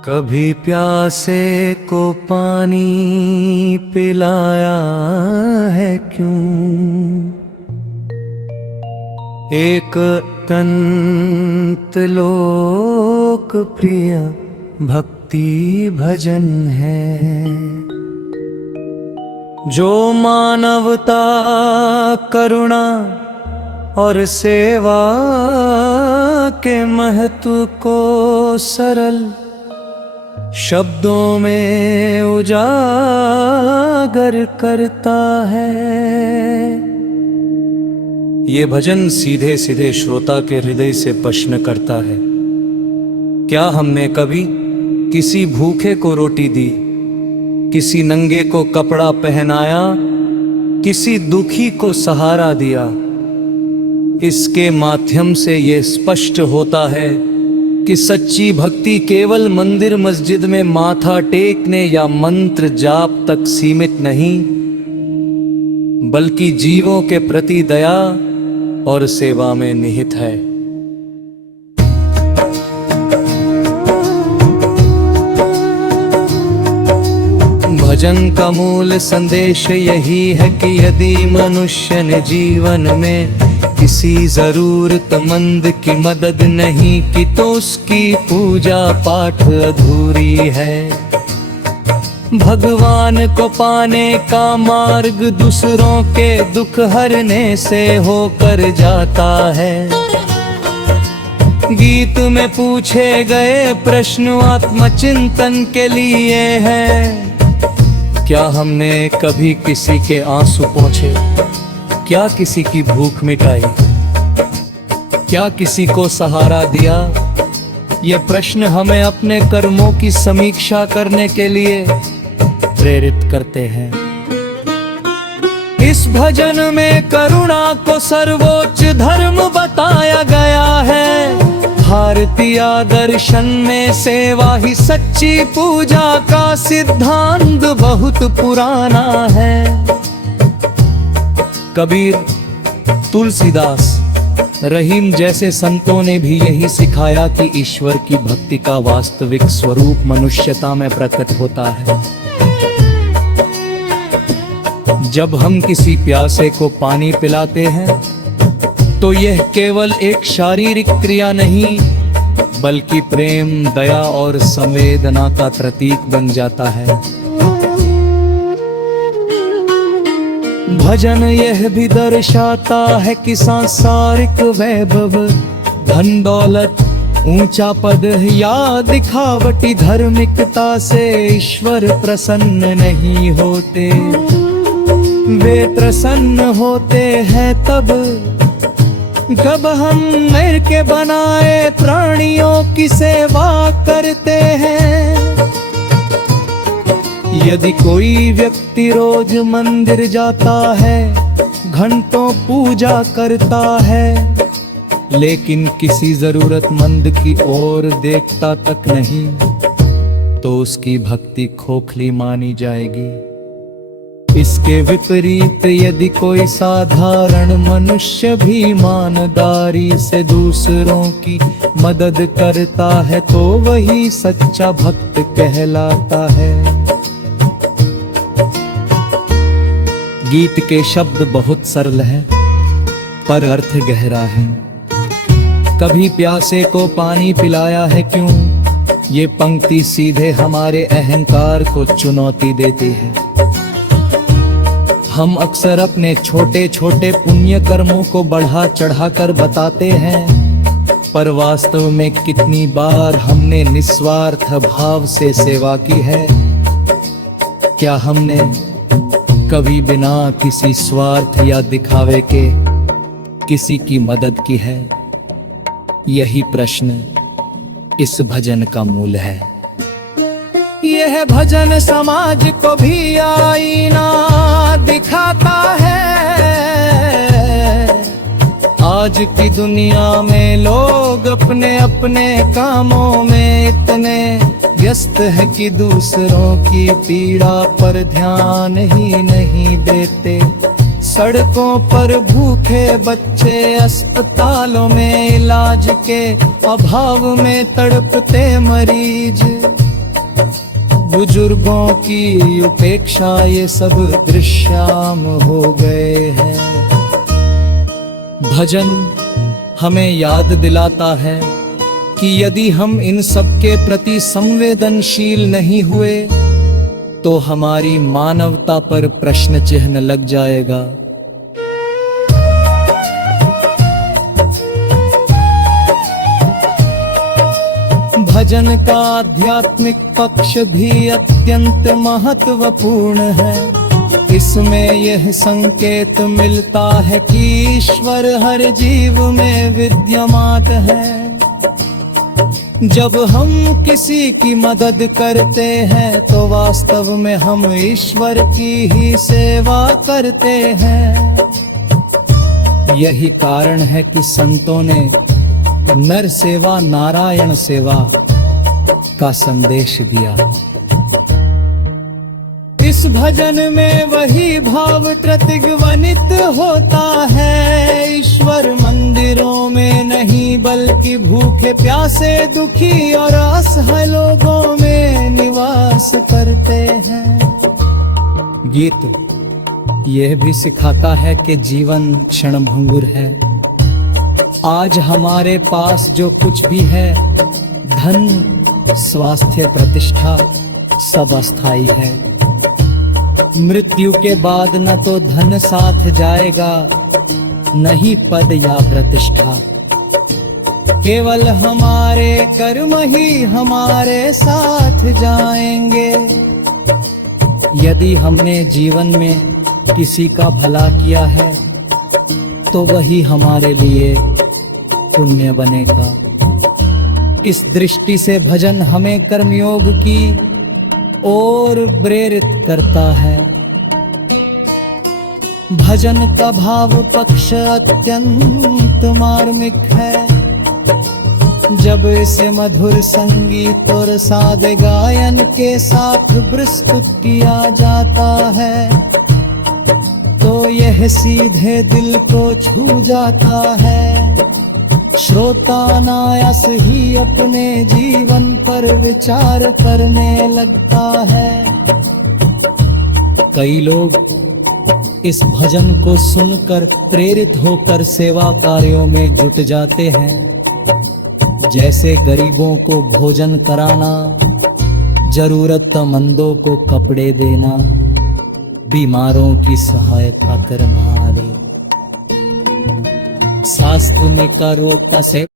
कभी प्यासे को पानी पिलाया है क्यों। एक अत्यंत लोकप्रिय भक्ति भजन है जो मानवता, करुणा और सेवा के महत्व को सरल शब्दों में उजागर करता है। ये भजन सीधे सीधे श्रोता के हृदय से प्रश्न करता है, क्या हमने कभी किसी भूखे को रोटी दी, किसी नंगे को कपड़ा पहनाया, किसी दुखी को सहारा दिया। इसके माध्यम से ये स्पष्ट होता है कि सच्ची भक्ति केवल मंदिर मस्जिद में माथा टेकने या मंत्र जाप तक सीमित नहीं, बल्कि जीवों के प्रति दया और सेवा में निहित है। भजन का मूल संदेश यही है कि यदि मनुष्य ने जीवन में किसी जरूरतमंद की मदद नहीं की तो उसकी पूजा पाठ अधूरी है। भगवान को पाने का मार्ग दूसरों के दुख हरने से होकर जाता है। गीत में पूछे गए प्रश्न आत्मचिंतन के लिए हैं। क्या हमने कभी किसी के आंसू पोंछे, क्या किसी की भूख मिटाई, क्या किसी को सहारा दिया? ये प्रश्न हमें अपने कर्मों की समीक्षा करने के लिए प्रेरित करते हैं। इस भजन में करुणा को सर्वोच्च धर्म बताया गया है। भारतीय दर्शन में सेवा ही सच्ची पूजा का सिद्धांत बहुत पुराना है। कबीर, तुलसीदास, रहीम जैसे संतों ने भी यही सिखाया कि ईश्वर की भक्ति का वास्तविक स्वरूप मनुष्यता में प्रकट होता है। जब हम किसी प्यासे को पानी पिलाते हैं तो यह केवल एक शारीरिक क्रिया नहीं, बल्कि प्रेम, दया और संवेदना का प्रतीक बन जाता है। भजन यह भी दर्शाता है कि सांसारिक वैभव, धन दौलत, ऊंचा पद या दिखावटी धार्मिकता से ईश्वर प्रसन्न नहीं होते। वे प्रसन्न होते हैं तब जब हम नर के बनाए प्राणियों की सेवा करते हैं। यदि कोई व्यक्ति रोज मंदिर जाता है, घंटों पूजा करता है, लेकिन किसी जरूरतमंद की ओर देखता तक नहीं, तो उसकी भक्ति खोखली मानी जाएगी। इसके विपरीत यदि कोई साधारण मनुष्य भी ईमानदारी से दूसरों की मदद करता है तो वही सच्चा भक्त कहलाता है। गीत के शब्द बहुत सरल हैं, पर अर्थ गहरा है। कभी प्यासे को पानी पिलाया है क्यों? ये पंक्ति सीधे हमारे अहंकार को चुनौती देती है। हम अक्सर अपने छोटे छोटे पुण्य कर्मों को बढ़ा चढ़ाकर बताते हैं, पर वास्तव में कितनी बार हमने निस्वार्थ भाव से सेवा की है? क्या हमने कभी बिना किसी स्वार्थ या दिखावे के किसी की मदद की है? यही प्रश्न इस भजन का मूल है। यह भजन समाज को भी आईना दिखाता है। आज की दुनिया में लोग अपने अपने कामों में इतने व्यस्त है कि दूसरों की पीड़ा पर ध्यान ही नहीं देते। सड़कों पर भूखे बच्चे, अस्पतालों में इलाज के अभाव में तड़पते मरीज, बुजुर्गों की उपेक्षा ये सब दृश्याम हो गए हैं। भजन हमें याद दिलाता है कि यदि हम इन सब के प्रति संवेदनशील नहीं हुए तो हमारी मानवता पर प्रश्न चिन्ह लग जाएगा। भजन का आध्यात्मिक पक्ष भी अत्यंत महत्वपूर्ण है। इसमें यह संकेत मिलता है कि ईश्वर हर जीव में विद्यमान है। जब हम किसी की मदद करते हैं तो वास्तव में हम ईश्वर की ही सेवा करते हैं। यही कारण है कि संतों ने नर सेवा नारायण सेवा का संदेश दिया। इस भजन में वही भाव प्रतिध्वनित होता है। ईश्वर मंदिरों में नहीं बल्कि भूखे प्यासे दुखी और असहाय लोगों में निवास करते हैं। गीत यह भी सिखाता है कि जीवन क्षणभंगुर है। आज हमारे पास जो कुछ भी है, धन, स्वास्थ्य, प्रतिष्ठा, सब अस्थाई है। मृत्यु के बाद न तो धन साथ जाएगा, न ही पद या प्रतिष्ठा। केवल हमारे कर्म ही हमारे साथ जाएंगे। यदि हमने जीवन में किसी का भला किया है तो वही हमारे लिए पुण्य बनेगा। इस दृष्टि से भजन हमें कर्मयोग की ओर प्रेरित करता है। भजन का भाव पक्ष अत्यंत मार्मिक है। जब इसे मधुर संगीत और सादे गायन के साथ प्रस्तुत किया जाता है तो यह सीधे दिल को छू जाता है। श्रोता अनायास ही अपने जीवन पर विचार करने लगता है। कई लोग इस भजन को सुनकर प्रेरित होकर सेवा कार्यों में जुट जाते हैं, जैसे गरीबों को भोजन कराना, जरूरतमंदों को कपड़े देना, बीमारों की सहायता करना आदि। शास्त्र में करोता से